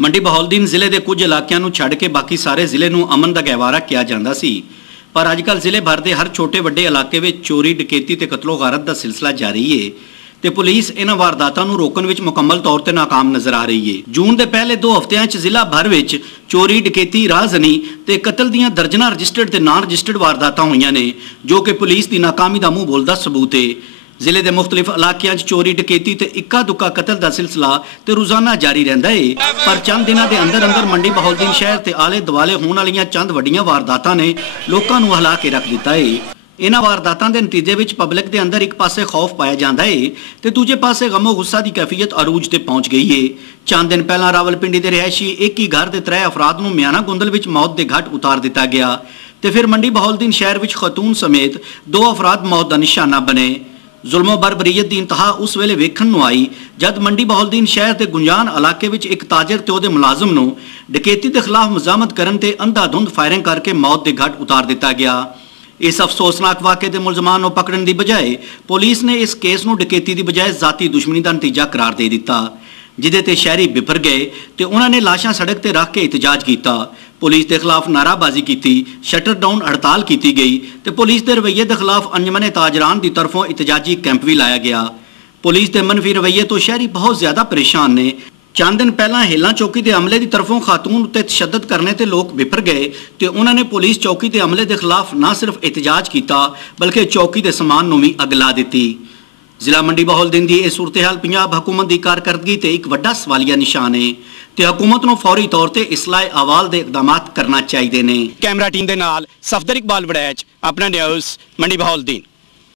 ਮੰਡੀ ਬਹਾਉਲਦੀਨ ਜ਼ਿਲ੍ਹੇ ਦੇ ਕੁਝ ਇਲਾਕਿਆਂ ਨੂੰ ਛੱਡ ਕੇ ਬਾਕੀ ਸਾਰੇ ਜ਼ਿਲ੍ਹੇ ਨੂੰ ਅਮਨ ਦਾ ਗਹਿਵਾਰਾ ਕਿਹਾ ਜਾਂਦਾ ਸੀ। ਪਰ ਅੱਜਕੱਲ ਜ਼ਿਲ੍ਹੇ ਭਰ ਦੇ ਹਰ ਛੋਟੇ ਵੱਡੇ ਇਲਾਕੇ ਵਿੱਚ ਚੋਰੀ, ਡਕੈਤੀ ਤੇ ਕਤਲੋ-ਗਾਰਤ ਦਾ ਸਿਲਸਿਲਾ ਜਾਰੀ ਹੈ ਤੇ ਪੁਲਿਸ ਇਹਨਾਂ ਵਾਰਦਾਤਾਂ ਨੂੰ ਰੋਕਣ ਵਿੱਚ ਮੁਕੰਮਲ ਤੌਰ ਤੇ ਨਾਕਾਮ ਨਜ਼ਰ ਆ ਰਹੀ ਹੈ। ਜੂਨ ਦੇ ਪਹਿਲੇ 2 ਹਫ਼ਤਿਆਂ 'ਚ ਜ਼ਿਲ੍ਹਾ ਭਰ ਵਿੱਚ ਚੋਰੀ, ਡਕੈਤੀ, ਰਾਹਜ਼ਨੀ ਤੇ ਕਤਲ ਦੀਆਂ ਦਰਜਨਾਂ ਰਜਿਸਟਰਡ ਤੇ ਨਾਨ ਰਜਿਸਟਰਡ ਵਾਰਦਾਤਾਂ ਹੋਈਆਂ ਨੇ, ਜੋ ਕਿ ਪੁਲਿਸ ਦੀ ਨਾਕਾਮੀ ਦਾ ਮੂੰਹ ਬੋਲਦਾ ਸਬੂਤ ਹੈ। ਜ਼ਿਲ੍ਹੇ ਦੇ ਮੁxtਲਿਫ ਇਲਾਕਿਆਂ 'ਚ ਚੋਰੀ, ਡਕੈਤੀ ਤੇ ਇੱਕਾ ਦੁੱਕਾ ਕਤਲ ਦਾ ਸਿਲਸਿਲਾ ਤੇ ਰੋਜ਼ਾਨਾ ਜਾਰੀ ਰਹਿੰਦਾ ਹੈ। ਪਰ ਚੰਦ ਦਿਨਾਂ ਦੇ ਅੰਦਰ ਮੰਡੀ ਬਹਾਉਲਦੀਨ ਸ਼ਹਿਰ ਤੇ ਆਲੇ ਦੁਆਲੇ ਹੋਣ ਵਾਲੀਆਂ ਚੰਦ ਵੱਡੀਆਂ ਵਾਰਦਾਤਾਂ ਨੇ ਲੋਕਾਂ ਨੂੰ ਹਿਲਾ ਕੇ ਰੱਖ ਦਿੱਤਾ ਹੈ। ਇਹਨਾਂ ਵਾਰਦਾਤਾਂ ਦੇ ਨਤੀਜੇ ਵਿੱਚ ਪਬਲਿਕ ਦੇ ਅੰਦਰ ਇੱਕ ਪਾਸੇ ਖੌਫ ਪਾਇਆ ਜਾਂਦਾ ਹੈ ਤੇ ਦੂਜੇ ਪਾਸੇ ਗਮੋ ਗੁੱਸਾ ਦੀ ਕੈਫੀਅਤ ਅਰੂਜ ਤੇ ਪਹੁੰਚ ਗਈ ਹੈ। ਚੰਦ ਦਿਨ ਪਹਿਲਾਂ ਰਾਵਲਪਿੰਡੀ ਦੇ ਰਿਹਾਇਸ਼ੀ ਇੱਕ ਹੀ ਘਰ ਦੇ 3 ਅਫਰਾਦ ਨੂੰ ਮਿਆਣਾ ਗੁੰਦਲ ਵਿੱਚ ਮੌਤ ਦੇ ਘਾਟ ਉਤਾਰ ਦਿੱਤਾ ਗਿਆ ਤੇ ਫਿਰ ਮੰਡੀ ਬਹਾਉਲਦੀਨ ਸ਼ਹਿਰ ਵਿੱਚ ਖਤੂਨ ਸਮੇਤ 2 ਅਫਰਾਦ ਮੌਤ ਦਾ ਨਿਸ਼ਾਨਾ ਬਣੇ। ਜ਼ੁਲਮੋ ਬਰਬਰੀਅਤ ਦੀ ਇੰਤਹਾ ਉਸ ਵੇਲੇ ਵੇਖਣ ਨੂੰ ਆਈ ਜਦ ਮੰਡੀ ਬਹਾਉਲਦੀਨ ਸ਼ਹਿਰ ਦੇ ਗੁੰਜਾਨ ਇਲਾਕੇ ਵਿੱਚ ਇੱਕ ਤਾਜਰ ਤੇ ਉਹਦੇ ਮੁਲਾਜ਼ਮ ਨੂੰ ਡਕੈਤੀ ਦੇ ਖਿਲਾਫ ਮਜ਼ਾਮਤ ਕਰਨ ਤੇ ਅੰਧਾਧੁੰਦ ਫਾਇਰਿੰਗ ਕਰਕੇ ਮੌਤ ਦੇ ਘਾਟ ਉਤਾਰ ਦਿੱਤਾ ਗਿਆ। ਇਸ ਅਫਸੋਸਨਾਕ ਵਾक़ੇ ਦੇ ਮੁਲਜ਼ਮਾਨ ਨੂੰ ਪਕੜਨ ਦੀ ਬਜਾਏ ਪੁਲਿਸ ਨੇ ਇਸ ਕੇਸ ਨੂੰ ਡਕੈਤੀ ਦੀ ਬਜਾਏ ਜ਼ਾਤੀ ਦੁਸ਼ਮਣੀ ਦਾ ਨਤੀਜਾ ਕਰਾਰ ਦੇ ਦਿੱਤਾ, ਜਿਹਦੇ ਤੇ ਸ਼ਹਿਰੀ ਬਿਫਰ ਗਏ ਤੇ ਉਹਨਾਂ ਨੇ ਲਾਸ਼ਾਂ ਸੜਕ ਤੇ ਰੱਖ ਕੇ ਇਤਜਾਜ ਕੀਤਾ। ਪੁਲਿਸ ਦੇ ਖਿਲਾਫ ਨਾਰਾਬਾਜ਼ੀ ਕੀਤੀ, ਸ਼ਟਰ ਡਾਊਨ ਹੜਤਾਲ ਕੀਤੀ ਗਈ ਤੇ ਪੁਲਿਸ ਦੇ ਰਵੱਈਏ ਦੇ ਖਿਲਾਫ ਅੰਜਮਨੇ ਤਾਜਰਾਨ ਦੀ ਤਰਫੋਂ ਇਤਜਾਜੀ ਕੈਂਪ ਵੀ ਲਾਇਆ ਗਿਆ। ਪੁਲਿਸ ਦੇ ਮਨਫੀ ਰਵੱਈਏ ਤੋਂ ਸ਼ਹਿਰੀ ਬਹੁਤ ਜ਼ਿਆਦਾ ਪਰੇਸ਼ਾਨ ਨੇ। ਚੰਦ ਦਿਨ ਪਹਿਲਾਂ ਹੇਲਾਂ ਚੌਕੀ ਦੇ ਅਮਲੇ ਦੀ ਤਰਫੋਂ ਖਾਤੂਨ ਉੱਤੇ ਤਸ਼ੱਦਦ ਕਰਨੇ ਤੇ ਲੋਕ ਵਿਫਰ ਗਏ ਤੇ ਉਹਨਾਂ ਨੇ ਪੁਲਿਸ ਚੌਕੀ ਦੇ ਅਮਲੇ ਦੇ ਖਿਲਾਫ ਨਾ ਸਿਰਫ ਇਤਜਾਜ ਕੀਤਾ ਬਲਕਿ ਚੌਕੀ ਦੇ ਸਮਾਨ ਨੂੰ ਵੀ ਅੱਗ ਲਾ ਦਿੱਤੀ। ਜ਼ਿਲ੍ਹਾ ਮੰਡੀ ਬਹਾਉਲਦੀਨ ਦੀ ਇਹ ਸੂਰਤ-ਏ-ਹਾਲ ਪੰਜਾਬ ਹਕੂਮਤ ਦੀ ਕਾਰਕਰਦਗੀ ਤੇ ਇੱਕ ਵੱਡਾ ਸਵਾਲੀਆ ਨਿਸ਼ਾਨ ਹੈ ਤੇ ਹਕੂਮਤ ਨੂੰ ਫੌਰੀ ਤੌਰ ਤੇ ਇਸਲਾਹ ਅਹਵਾਲ ਦੇ ਇਕਦਾਮਾਤ ਕਰਨਾ ਚਾਹੀਦੇ ਨੇ। ਕੈਮਰਾ ਟੀਮ ਦੇ ਨਾਲ ਸਫਦਰ ਇਕਬਾਲ ਵੜੈਚ, ਆਪਣਾ ਨਿਊਜ਼ ਮੰਡੀ ਬਹਾਉਲਦੀਨ।